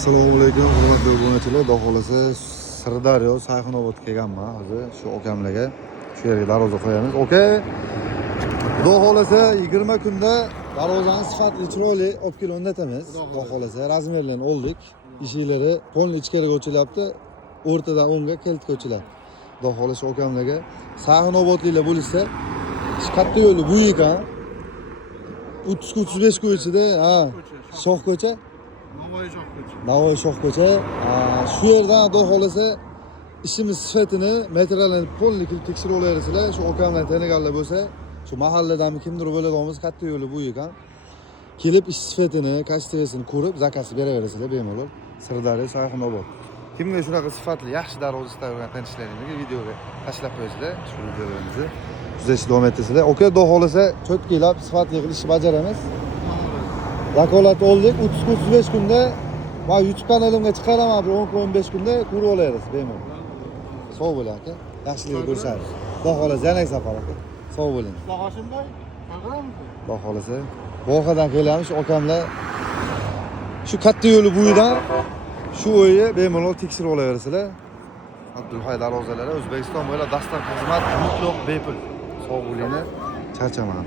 Assalomu alaykum, hurmatli obunachilar. Xudo xolasa Sirdaryo Sayxunobodga kelganman. Hozir shu okamlarga shu yerga darvoza qo'yamiz. Oka. Xudo xolasa 20 kunda darvozani sifatli, chiroyli olib kelib o'rnatamiz. Xudo xolasa razmerlarni oldik. Ishiklari polni ichkariga o'chilyapti. O'rtadan o'ngga keltga o'chilyapti. Xudo xolasa okamlarga Sayxunobodliklar bo'lsa, katta yo'li bu ekan. 30-35 kun ichida, shoh ko'cha. Navoiy shoh ko'cha. Shu yerdan xudo xolasa ishimiz sifatini, materialini polni tekshirib olaverasizlar. Shu okamlar taniganlar bo'lsa, shu mahalladan kimdir bo'ladiganimiz katta yo'li bu ekan. Kelib ish sifatini, kачествосini ko'rib, zakazni beraverasizlar bemalol. Sirdaryo Sayxunobod. Kimga shunaqa sifatli, yaxshi darvoza istab tanishlaringizga videoga tashlab qo'yasizlar. Shu videolarimizni kuzatishni davom etasizlar. Oka, xudo xolasa cho'tkilab sifatli qilib ishni bajaramiz. Vakolat oldik. 30-35 kunda va YouTube kanalimga chiqaraman, bir 10-15 kunda ko'rib olarsiz bemalol. Sog' bo'ling aka. Yaxshilik ko'rsangiz. Xudo xolasa yana safar aka. Sog' bo'ling. Bag'ashimday, qilamiz. Xudo xolasa vohadan kelamiz okamlar. Shu katta yo'li bo'yidan shu o'yi bemalol tekshirib olaverasizlar. Abdulhay darvozalari O'zbekiston bo'ylab dastlab xizmat mutlaq bepul. Sog' bo'linglar. Charchamagan.